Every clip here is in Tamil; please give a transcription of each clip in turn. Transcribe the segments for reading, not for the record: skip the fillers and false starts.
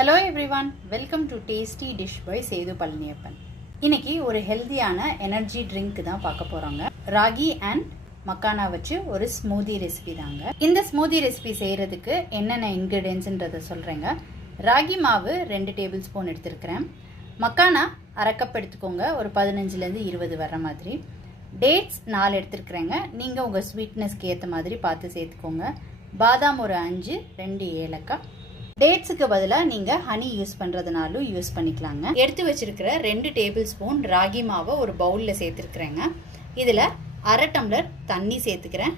Hello everyone, welcome to Tasty Dish by Sedu Palaniappan. இன்னைக்கு ஒரு ஹெல்தியான எனர்ஜி ட்ரிங்க் தான் பார்க்க போறோங்க. ராகி அண்ட் மக்கானா வச்சு ஒரு ஸ்மூதி ரெசிபி தாங்க. இந்த ஸ்மூதி ரெசிபி செய்யறதுக்கு என்னென்ன இன்கிரிடியன்ட்ஸ்ன்றத சொல்றேங்க. ராகி மாவு 2 டேபிள் ஸ்பூன் எடுத்துக்கிறேன். மக்கானா அரை கப் எடுத்துக்கோங்க, ஒரு 15 ல இருந்து 20 வர மாதிரி. டேட்ஸ் 4 எடுத்துக்கிறேங்க. நீங்க உங்க ஸ்வீட்னஸ்க்கு ஏத்த மாதிரி பார்த்து சேர்த்துக்கோங்க. பாதாம் ஒரு 5, 2 ஏலக்காய். டேட்ஸுக்கு பதிலாக நீங்கள் ஹனி யூஸ் பண்ணுறதுனாலும் யூஸ் பண்ணிக்கலாங்க. எடுத்து வச்சிருக்கிற 2 டேபிள் ஸ்பூன் ராகி மாவை ஒரு பவுலில் சேர்த்துருக்குறேங்க. இதில் அரை டம்ளர் தண்ணி சேர்த்துக்கிறேன்.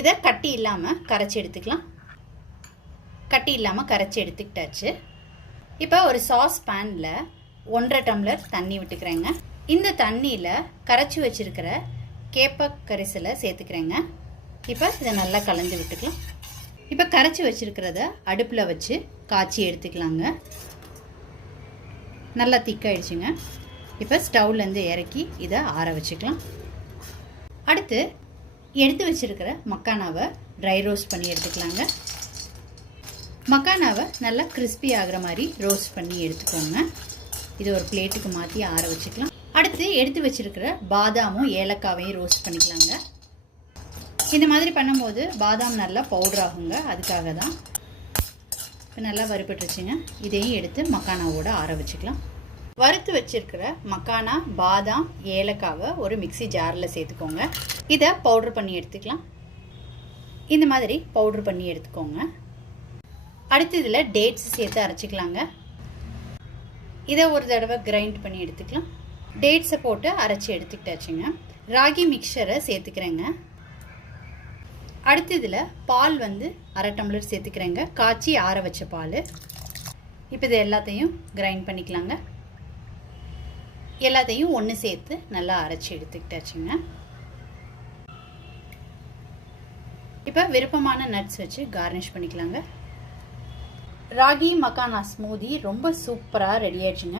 இதை கட்டி இல்லாமல் கரைச்சி எடுத்துக்கலாம். கட்டி இல்லாமல் கரைச்சி எடுத்துக்கிட்டாச்சு. இப்போ ஒரு சாஸ் பேனில் 1.5 டம்ளர் தண்ணி விட்டுக்கிறேங்க. இந்த தண்ணியில் கரைச்சி வச்சிருக்கிற கேப்ப கரிசலை சேர்த்துக்கிறேங்க. இப்போ இதை நல்லா கலந்து விட்டுக்கலாம். இப்போ கரைச்சி வச்சிருக்கிறத அடுப்பில் வச்சு காய்ச்சி எடுத்துக்கலாங்க. நல்லா திக்காயிடுச்சுங்க. இப்போ ஸ்டவ்லேருந்து இறக்கி இதை ஆற வச்சுக்கலாம். அடுத்து எடுத்து வச்சிருக்கிற மக்கானாவை ட்ரை ரோஸ்ட் பண்ணி எடுத்துக்கலாங்க. மக்கானாவை நல்லா கிறிஸ்பி ஆகிற மாதிரி ரோஸ்ட் பண்ணி எடுத்துக்கோங்க. இது ஒரு பிளேட்டுக்கு மாற்றி ஆற வச்சுக்கலாம். அடுத்து எடுத்து வச்சிருக்கிற பாதாமும் ஏலக்காவையும் ரோஸ்ட் பண்ணிக்கலாங்க. இந்த மாதிரி பண்ணும்போது பாதாம் நல்லா பவுடர் ஆகுங்க, அதுக்காக தான். இப்போ நல்லா வறுபட்டுருச்சுங்க. இதையும் எடுத்து மக்கானாவோட ஆற வச்சுக்கலாம். வறுத்து வச்சிருக்கிற மக்கானா, பாதாம், ஏலக்காவை ஒரு மிக்சி ஜாரில் சேர்த்துக்கோங்க. இதை பவுட்ரு பண்ணி எடுத்துக்கலாம். இந்த மாதிரி பவுட்ரு பண்ணி எடுத்துக்கோங்க. அடுத்து இதில் டேட்ஸ் சேர்த்து அரைச்சிக்கலாங்க. இதை ஒரு தடவை கிரைண்ட் பண்ணி எடுத்துக்கலாம். டேட்ஸை போட்டு அரைச்சி எடுத்துக்கிட்டாச்சுங்க. ராகி மிக்சரை சேர்த்துக்கிறேங்க. அடுத்து இதில் பால் அரை டம்ளர் சேர்த்துக்கிறேங்க. காய்ச்சி ஆற வச்ச பால். இப்போ இது எல்லாத்தையும் கிரைண்ட் பண்ணிக்கலாங்க. எல்லாத்தையும் ஒன்று சேர்த்து நல்லா அரைச்சி எடுத்துக்கிட்டாச்சுங்க. இப்போ விருப்பமான நட்ஸ் வச்சு கார்னிஷ் பண்ணிக்கலாங்க. ராகி மக்கானா ஸ்மூதி ரொம்ப சூப்பராக ரெடி ஆயிடுச்சுங்க.